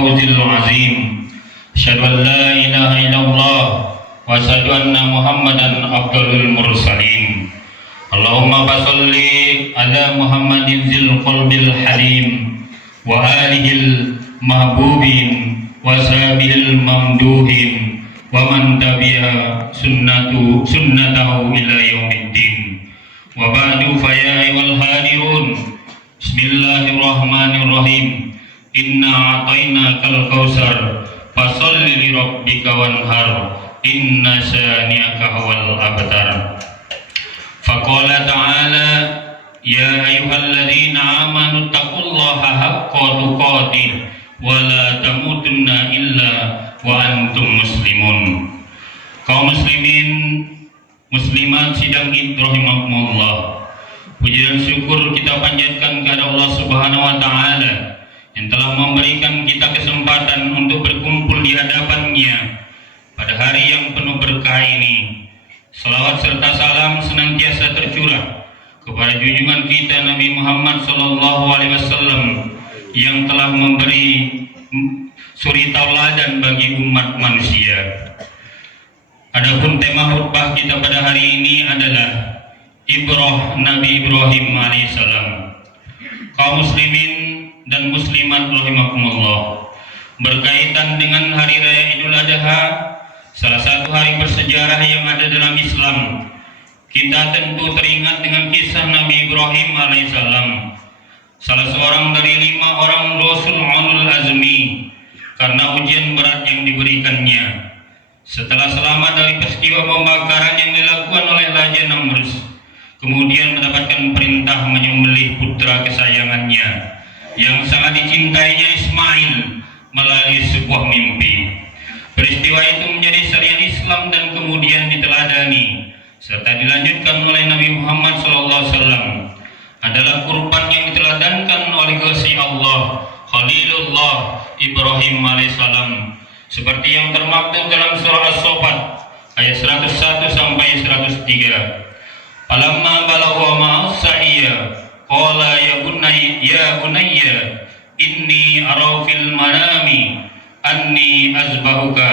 الفوز العظيم أشهد أن لا إله إلا الله وأشهد أن محمدا أفضل المرسلين اللهم صل على محمد ذي القلب الحليم وآله المحبوبين وصحبه الممدوحين ومن تبع سنته إلى يوم الدين وبعد فيا أيها الحاضرون بسم الله الرحمن الرحيم إنا أعطيناك الكوثر فصل لربك وانحر إن شانئك هو الأبتر فقال تعالى يا أيها الذين آمنوا اتقوا الله حق تقاته ولا تموتن إلا wa antum muslimun. Kaum muslimin muslimat sidang id rahimakumullah, puji dan syukur kita panjatkan kepada Allah Subhanahu wa taala yang telah memberikan kita kesempatan untuk berkumpul di hadapannya pada hari yang penuh berkah ini. Salawat serta salam senantiasa tercurah kepada junjungan kita Nabi Muhammad sallallahu alaihi wasallam yang telah memberi suri tauladan bagi umat manusia. Adapun tema khutbah kita pada hari ini adalah Ibrah Nabi Ibrahim alaihissalam. Kaum muslimin dan muslimat rahimakumullah, berkaitan dengan hari raya Idul Adha, salah satu hari bersejarah yang ada dalam Islam, kita tentu teringat dengan kisah Nabi Ibrahim alaihissalam, salah seorang dari 5 orang Rasul Ulul Azmi, karena ujian berat yang diberikannya. Setelah selamat dari peristiwa pembakaran yang dilakukan oleh Raja Namrus, kemudian mendapatkan perintah menyembelih putra kesayangannya yang sangat dicintainya Ismail melalui sebuah mimpi. Peristiwa itu menjadi syariat Islam dan kemudian diteladani serta dilanjutkan oleh Nabi Muhammad SAW. Adalah kurban yang diteladankan oleh kasih Allah Khalilullah Ibrahim alaihissalam, seperti yang termaktub dalam surah As-Saffat ayat 101 sampai 103. Falamma balagha ma'as-sa'ya qala ya bunayya inni ara fil manami anni azbahuka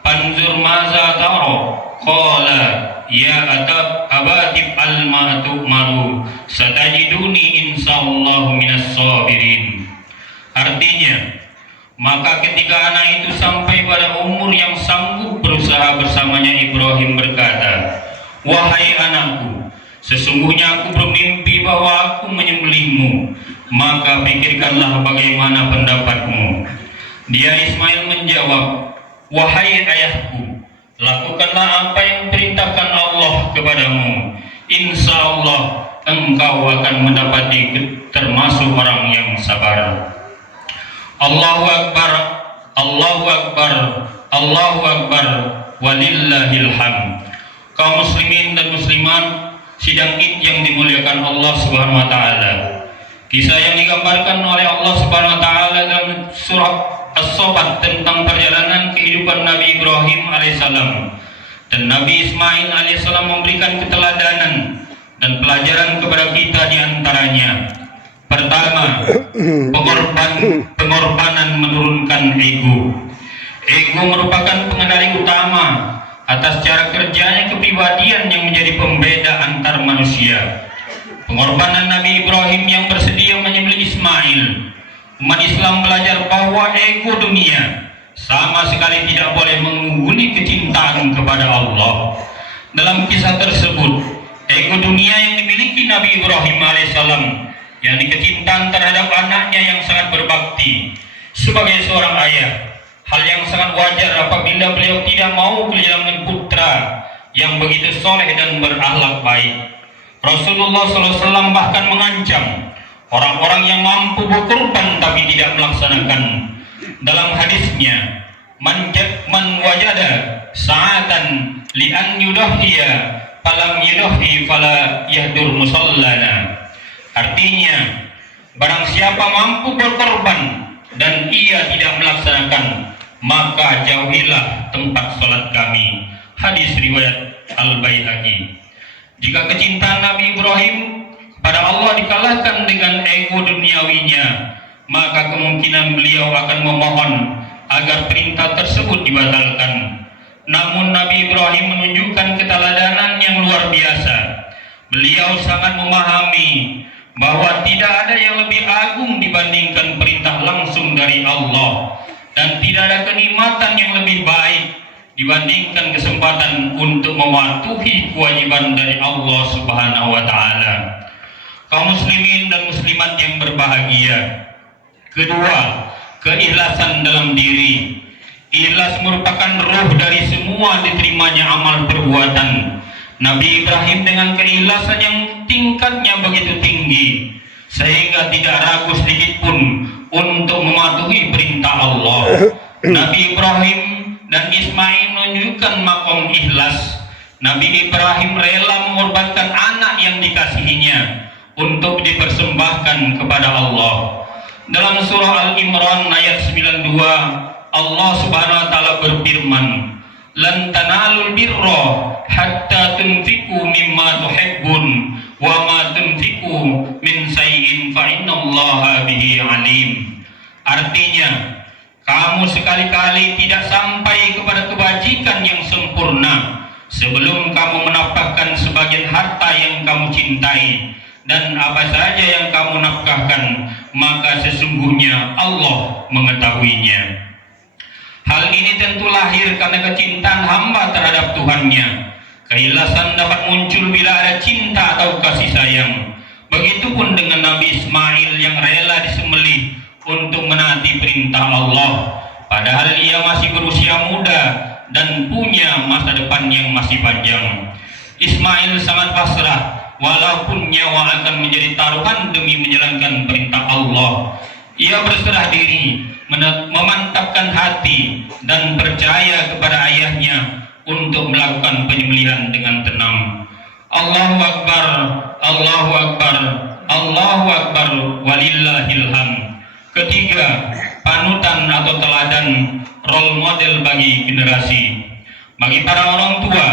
fanzur maza tara qala ya abatib al-ma'tu maru satajiduni insyaallah minas sabirin. Artinya, maka ketika anak itu sampai pada umur yang sanggup berusaha bersamanya, Ibrahim berkata, wahai anakku, sesungguhnya aku bermimpi bahwa aku menyembelihmu, maka pikirkanlah bagaimana pendapatmu. Dia Ismail menjawab, wahai ayahku, lakukanlah apa yang perintahkan Allah kepadamu, insya Allah engkau akan mendapati termasuk orang yang sabar. Allahu Akbar, Allahu Akbar, Allahu Akbar, walillahil hamd. Kaum muslimin dan muslimat sidang id yang dimuliakan Allah Subhanahu wa taala. Kisah yang digambarkan oleh Allah Subhanahu wa taala dalam surah As-Saffat tentang perjalanan kehidupan Nabi Ibrahim alaihissalam dan Nabi Ismail alaihissalam memberikan keteladanan dan pelajaran kepada kita di antaranya. Pertama, pengorbanan menurunkan ego. Ego merupakan pengendali utama atas cara kerjanya kepribadian yang menjadi pembeda antar manusia. Pengorbanan Nabi Ibrahim yang bersedia menyembelih Ismail. Umat Islam belajar bahwa ego dunia sama sekali tidak boleh mengungguli kecintaan kepada Allah. Dalam kisah tersebut, ego dunia yang dimiliki Nabi Ibrahim alaihissalam, yang kecintaan terhadap anaknya yang sangat berbakti sebagai seorang ayah, hal yang sangat wajar apabila beliau tidak mau kehilangan putra yang begitu soleh dan berakhlak baik. Rasulullah SAW bahkan mengancam orang-orang yang mampu berkorban tapi tidak melaksanakan. Dalam hadisnya, man wajada sa'atan li an yudahhiya falam yudahhi fala yahdur musallana. Artinya, barang siapa mampu berkorban dan ia tidak melaksanakan, maka jauhilah tempat sholat kami. Hadis riwayat Al-Baihaqi. Jika kecintaan Nabi Ibrahim pada Allah dikalahkan dengan ego duniawinya, maka kemungkinan beliau akan memohon agar perintah tersebut dibatalkan. Namun Nabi Ibrahim menunjukkan keteladanan yang luar biasa. Beliau sangat memahami bahwa tidak ada yang lebih agung dibandingkan perintah langsung dari Allah, dan tidak ada kenikmatan yang lebih baik dibandingkan kesempatan untuk mematuhi kewajiban dari Allah Subhanahu wa taala. Kaum muslimin dan muslimat yang berbahagia, kedua, keikhlasan dalam diri. Ikhlas merupakan ruh dari semua diterimanya amal perbuatan. Nabi Ibrahim dengan keikhlasan yang tingkatnya begitu tinggi sehingga tidak ragu sedikit pun untuk mematuhi perintah Allah. Nabi Ibrahim dan Ismail menunjukkan makom ikhlas. Nabi Ibrahim rela mengorbankan anak yang dikasihinya untuk dipersembahkan kepada Allah. Dalam surah Al-Imran ayat 92, Allah Subhanahu wa taala berfirman, "Lan tanalul birra hatta tunfiqu mimma tuhibbun wa ma tunfiqu min shay'in fa innallaha bihi alim." Artinya, kamu sekali-kali tidak sampai kepada kebajikan yang sempurna sebelum kamu menafkahkan sebagian harta yang kamu cintai, dan apa saja yang kamu nafkahkan, maka sesungguhnya Allah mengetahuinya. Hal ini tentu lahir karena kecintaan hamba terhadap Tuhannya. Keikhlasan dapat muncul bila ada cinta atau kasih sayang. Begitupun dengan Nabi Ismail yang rela disembelih untuk menaati perintah Allah, padahal ia masih berusia muda dan punya masa depan yang masih panjang. Ismail sangat pasrah, walaupun nyawa akan menjadi taruhan demi menjalankan perintah Allah. Ia berserah diri, memantapkan hati dan percaya kepada ayahnya untuk melakukan penyembelihan dengan tenang. Allahu Akbar, Allahu Akbar, Allahu Akbar, walillahil hamd. Ketiga, panutan atau teladan, role model bagi generasi. Bagi para orang tua,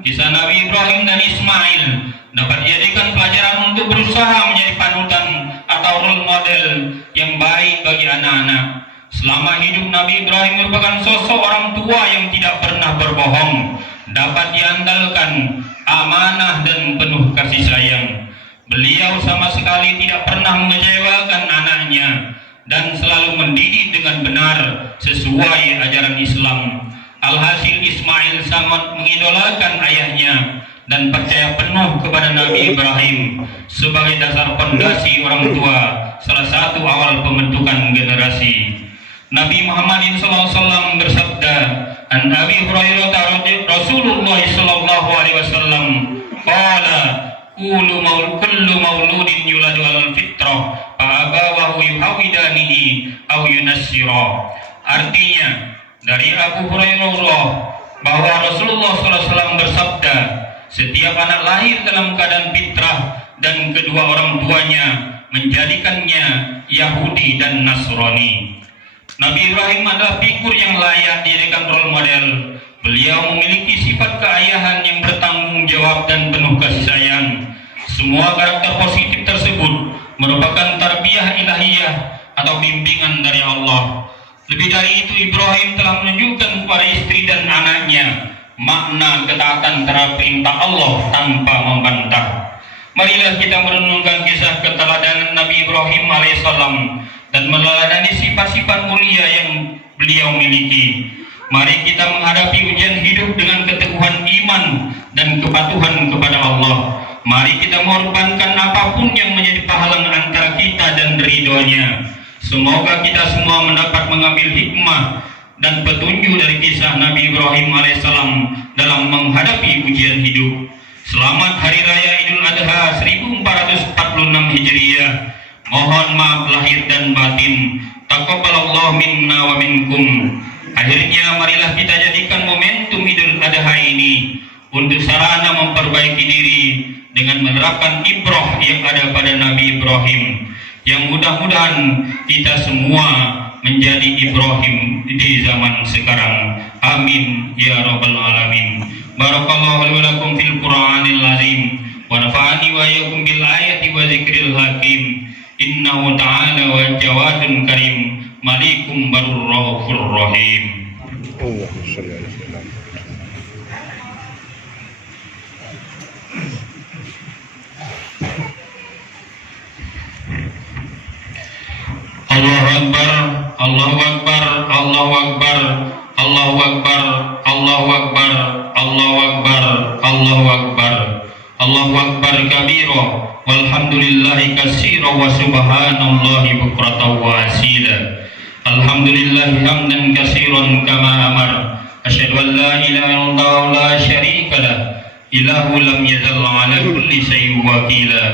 kisah Nabi Ibrahim dan Ismail dapat dijadikan pelajaran untuk berusaha menjadi panutan atau role model yang baik bagi anak-anak. Selama hidup, Nabi Ibrahim merupakan sosok orang tua yang tidak pernah berbohong, dapat diandalkan, amanah dan penuh kasih sayang. Beliau sama sekali tidak pernah mengecewakan anaknya dan selalu mendidik dengan benar sesuai ajaran Islam. Alhasil Ismail sangat mengidolakan ayahnya dan percaya penuh kepada Nabi Ibrahim sebagai dasar fondasi orang tua, salah satu awal pembentukan generasi. Nabi Muhammad SAW bersabda, "An Abi Hurairah Rasulullah sallallahu alaihi wasallam qala kullu mauludin yuladu alal fitrah fa abawahu yuhawidanihi aw yunassira." Artinya, dari Abu Hurairah bahwa Rasulullah SAW bersabda, setiap anak lahir dalam keadaan fitrah dan kedua orang tuanya menjadikannya Yahudi dan Nasrani. Nabi Ibrahim adalah figur yang layak dijadikan role model. Beliau memiliki sifat keayahan yang bertanggung jawab dan penuh kasih sayang. Semua karakter positif tersebut merupakan tarbiyah ilahiyah atau bimbingan dari Allah. Lebih dari itu, Ibrahim telah menunjukkan kepada istri dan anaknya makna ketaatan terhadap perintah Allah tanpa membantah. Marilah kita merenungkan kisah keteladanan Nabi Ibrahim alaihissalam dan meneladani sifat-sifat mulia yang beliau miliki. Mari kita menghadapi ujian hidup dengan keteguhan iman dan kepatuhan kepada Allah. Mari kita mengorbankan apapun yang menjadi penghalang antara kita dan ridhonya. Semoga kita semua mendapat mengambil hikmah dan petunjuk dari kisah Nabi Ibrahim alaihissalam dalam menghadapi ujian hidup. Selamat Hari Raya Idul Adha 1446 Hijriah. Mohon maaf lahir dan batin. Taqabbalallahu minna wa minkum. Akhirnya marilah kita jadikan momentum Idul Adha ini untuk sarana memperbaiki diri dengan menerapkan ibrah yang ada pada Nabi Ibrahim, yang mudah-mudahan kita semua menjadi Ibrahim di zaman sekarang. Amin ya rabbal alamin. Barakallahu li wa lakum fil Qur'anil azim wa nafa'ani wa iyyakum bil ayati wa dzikril hakim. innahu ta'ala wa jawadun karim malikum barur rahufur rahim. Allahumma shalli ala sayyidina Allahu Akbar, Allahu Akbar, Allahu Akbar, Allahu Akbar, Allahu Akbar, Allahu Akbar, Allahu Akbar, Allahu Akbar kabira, walhamdulillahi katsira wa subhanallahi bukratan wa asila. Alhamdulillahi hamdan katsiran kama amar. Asyhadu an la ilaha illallah la syarika lah. Ilahu lam yazal ala kulli syai'in wakila.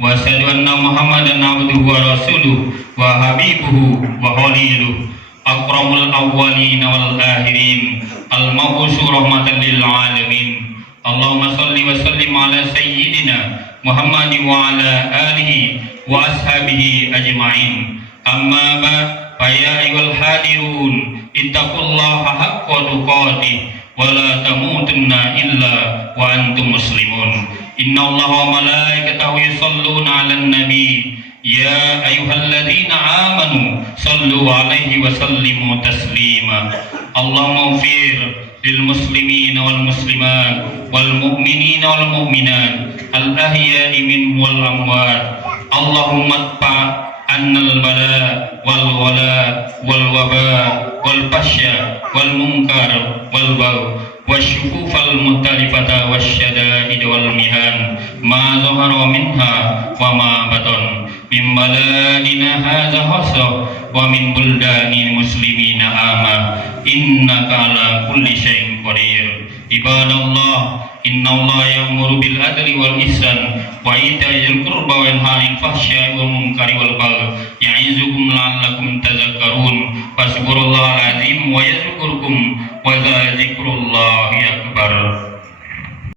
Wa asyhadu anna Muhammadan abduhu wa rasuluhu wa habibuhu wa khaliluhu akramul awwalin wal akhirin al-mab'uts rahmatan lil alamin. Allahumma shalli wa sallim ala sayyidina Muhammad wa ala alihi wa ashabihi ajma'in. Amma ba fa ya ayyuhal hadirun ittaqullaha haqqa tuqatih wa la tamutunna illa wa antum muslimun. Inna Allah wa malaikatahu yusalluna 'alan nabi ya ayyuhalladzina amanu sallu 'alaihi wa sallimu taslima. Allahumma ighfir lil muslimin wal muslimat wal mu'minin wal mu'minat al ahya'i minhum wal amwat. Allahumma adfa annal bala wal wala wal waba wal fasya wal munkar wal bagh والشفوف المختلفة والشدائد والمهان ما ظهر منها وما بطن من بلادنا هذا خاصة ومن بلدان المسلمين عامة إنك على كل شيء قدير. عباد الله إن الله يأمر بالعدل والإحسان وإيتاء ذي القربى وينهى عن الفحشاء والمنكر والبغي يعظكم لعلكم تذكرون. فاذكروا الله العظيم ويذكركم وذكر الله أكبر.